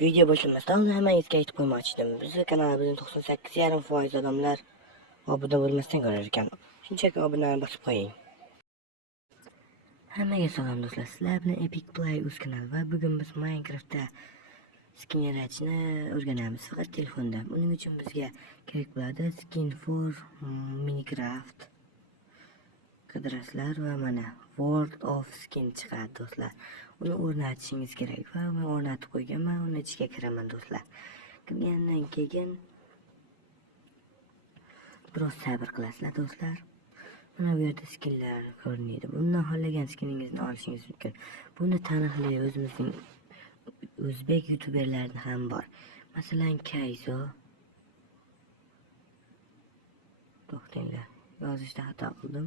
Video başlamasdan hemen aytib qo'ymoqchidim. Bizni kanalimizning 98,5% odamlar obuna bo'lmasdan ko'rar ekan. Shunchaki obunani bosib qo'ying. Hammaga salom do'stlar. Sizlar bilan Epic Play o'z kanali va bugun biz Minecraftda skin yaratishni o'rganamiz, faqat telefonda. Buning uchun bizga kerak bo'ladi skin for Minecraft. Qidirasizlar va mana World of Skin chiqadi do'stlar. Uni o'rnatishingiz kerak va men o'rnatib qo'yganman. Uni ichiga kiraman do'stlar. Kirgandan keyin biroz sabr qilasizlar do'stlar. Mana bu yerda skinlar ko'rinadi. Bundan xohlagan skiningizni olishingiz mumkin. Buni taniqli o'zimizning o'zbek youtuberlarida ham bor. Masalan, Kayzo. To'xtanglar. Yozishda xato qildim.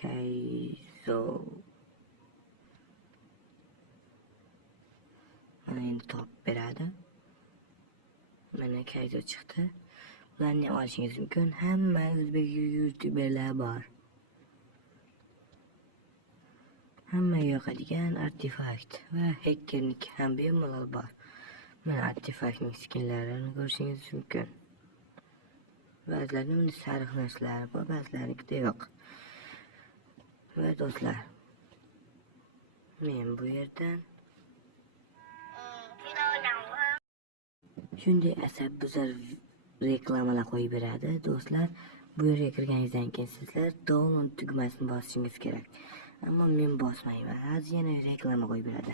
Kayzo. Mana endi topib beradi. Mana Kayzo chiqdi. Ularni olishingiz mumkin. Hamma o'zbek youtuberlar bor. Hamma yoqadigan artefakt va hackernik ham bemalol bor. Mana artefaktning skinlarini ko'rishingiz mumkin. Ba'zilarida uni sariq narsalar bor, ba'zilarida yo'q. Va do'stlar, men bu yerdan shunday asabbuzar reklamalar qo'yib beradi do'stlar. Bu yerga kirganingizdan keyin sizlar download tugmasini bosishingiz kerak. Ammo men bosmayman. Hozir yana reklama qo'yib beradi.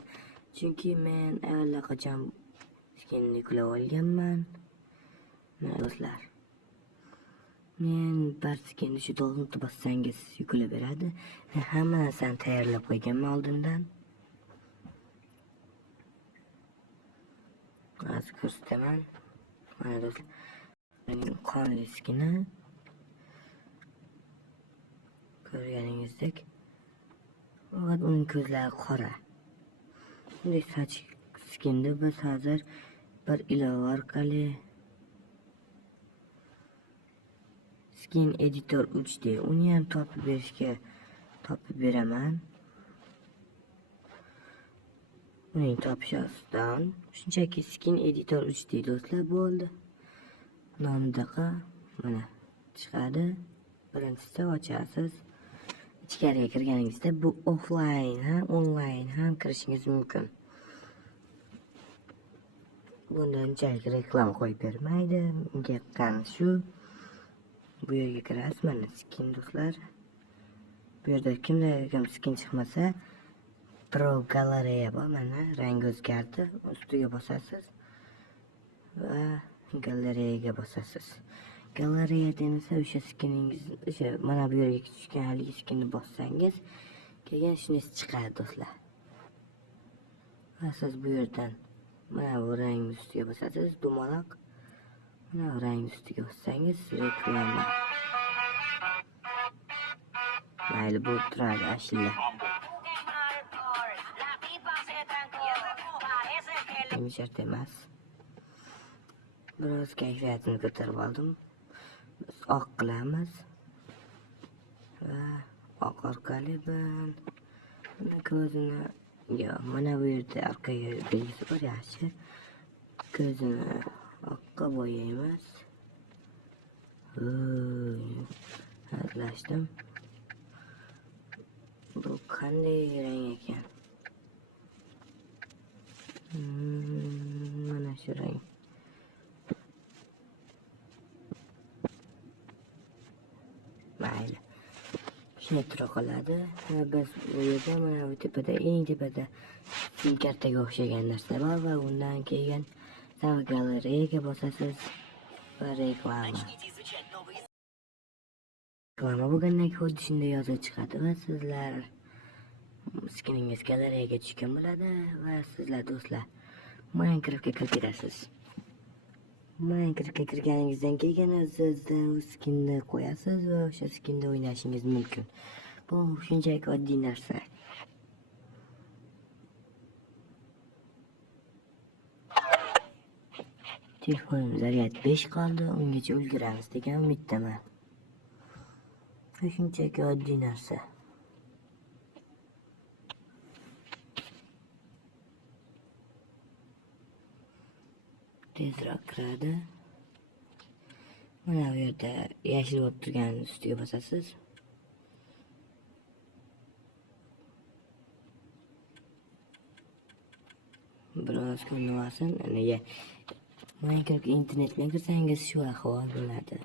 Chunki men allaqachon skinni yuklab olganman. Mana do'stlar, men bir skinni shu download bossangiz yuklab beradi. Hamma narsani tayyorlab qo'yganman oldindan. Hozir ko'rsataman. Mana do'stlar, mening qonli skini ko'rganingizdek, faqat uning ko'zlari qora. Bunday soch skinni biz hozir bir ilova orqali skin editor 3D uni ham topib beraman. Uning topish ostidan shunchaki skin editor 3D do'stlar bo'ldi. Nomidaqa mana chiqadi. Birinchisi ochasiz. Ichkariga kirganingizda bu offline ham, online ham kirishingiz mumkin. Bundan unchalik reklama qo'yib bermaydi. Unga qani shu. Bu yerga kirasiz, mana skin do'stlar. Bu yerda kimlarga skin chiqmasa, Pro Galereya bor, mana rangi o'zgardi. Ustiga bosasiz va galereyaga bosasiz. Galereya desa o'sha skiningiz, o'sha mana bu yerga tushgan haligi skinni bossangiz, keyin shunisi chiqadi do'stlar. Va siz bu yerdan mana bu rangni ustiga bosasiz, dumaloq. Mana bu rangni ustiga bossangiz reklama. Mayli bu turadi ashilla. Nima shart emas. Biroz kayfiyatini ko'tarib oldim. Biz oq qilamiz va oq orqali mana ko'zini, mana bu yerda orqaga belgisi bor, yaxshi. Ko'zini oqqa bo'yaymiz. Hazillashdim. Bu qanday rang ekan? Mana shu rang. Mayli. Shunday tura qoladi. Biz bu yerda mana bu tepada, eng tepada sim kartaga o'xshagan narsa bor va undan keyin Save galereyaga bosasiz va reklama. Reklama bo'lgandan keyin xuddi shunday yozuv chiqadi va sizlar skiningiz galereyaga tushgan bo'ladi va sizlar do'stlar Minecraftga kirib ketasiz. Minecraftga kirganingizdan keyin o'zingizdan skinni qo'yasiz va o'sha skinda o'ynashingiz mumkin. Bu shunchaki oddiy narsa. Telefonim zaryad 5 qoldi, ungacha ulguramiz degan umiddaman. Shunchaki oddiy narsa. tezroq kiradi. Mana bu yerda yashil bo'lib turgan ustiga bosasiz. Biroz ko'rinmasin. Nega Minecraft internet bilan kirsangiz shu ahvol bo'ladi.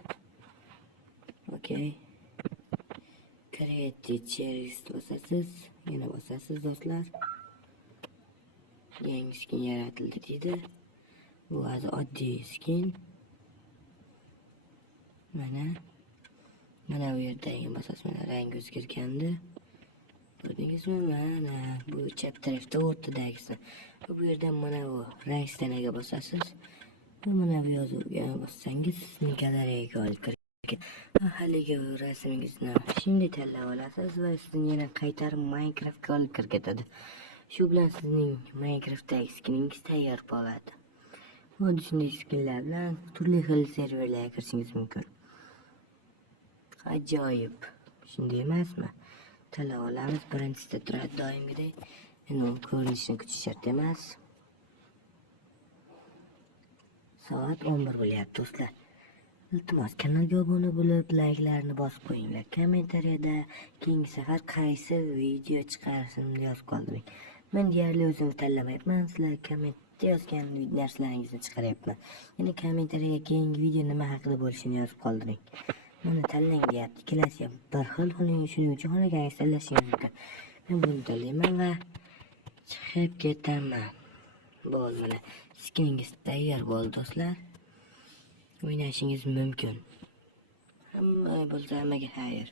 Okay. Create cherries bosasiz, yana bosasiz do'stlar. Yangi skin yaratildi deydi. Bu hozir oddiy skin. Mana bu yerda bosasiz, mana rangi o'zgargandi. Ko'rdingizmi? Mana bu chap tarafda o'rtadagisi. Bu yerda mana bu rang stanaga bosasiz. Mana bu yozuvga bossangiz sizni galereyaga olib kiradi. Haligi rasmingizni şimdi tanlab olasiz va sizni yana qaytarib Minecraftga olib kiritadi. Shu bilan sizning Minecraftdagi skiningiz tayyor bo'ladi. Xuddi shunday skinlar bilan turli xil serverlarga kirishingiz mumkin. Ajoyib. Shunday emasmi? Tanlab olamiz. Birinchisida turadi doimgidek. Endi uni ko'rinishini kutish shart emas. Soat 11 bo'lyapti do'stlar. Iltimos kanalga obuna bo'lib, layklarni bosib qo'yinglar. Kommentariyada keyingi safar qaysi video chiqarishimni yozib qoldiring. Men deyarli o'zim tanlamayapman, sizlar kommentda yozgan narsalaringizni chiqaryapman. Yana kommentariyaga keyingi video nima haqida bo'lishini yozib qoldiring. Mana tanlang deyapti. Ikkalasi ham bir xil, shuning uchun xohlaganingizni tanlashingiz mumkin. Men buni tanlayman va chiqib ketaman. Bo'ldi, mana skiningiz tayyor bo'ldi do'stlar. O'ynashingiz mumkin. Hamma bo'lsa hammaga xayr.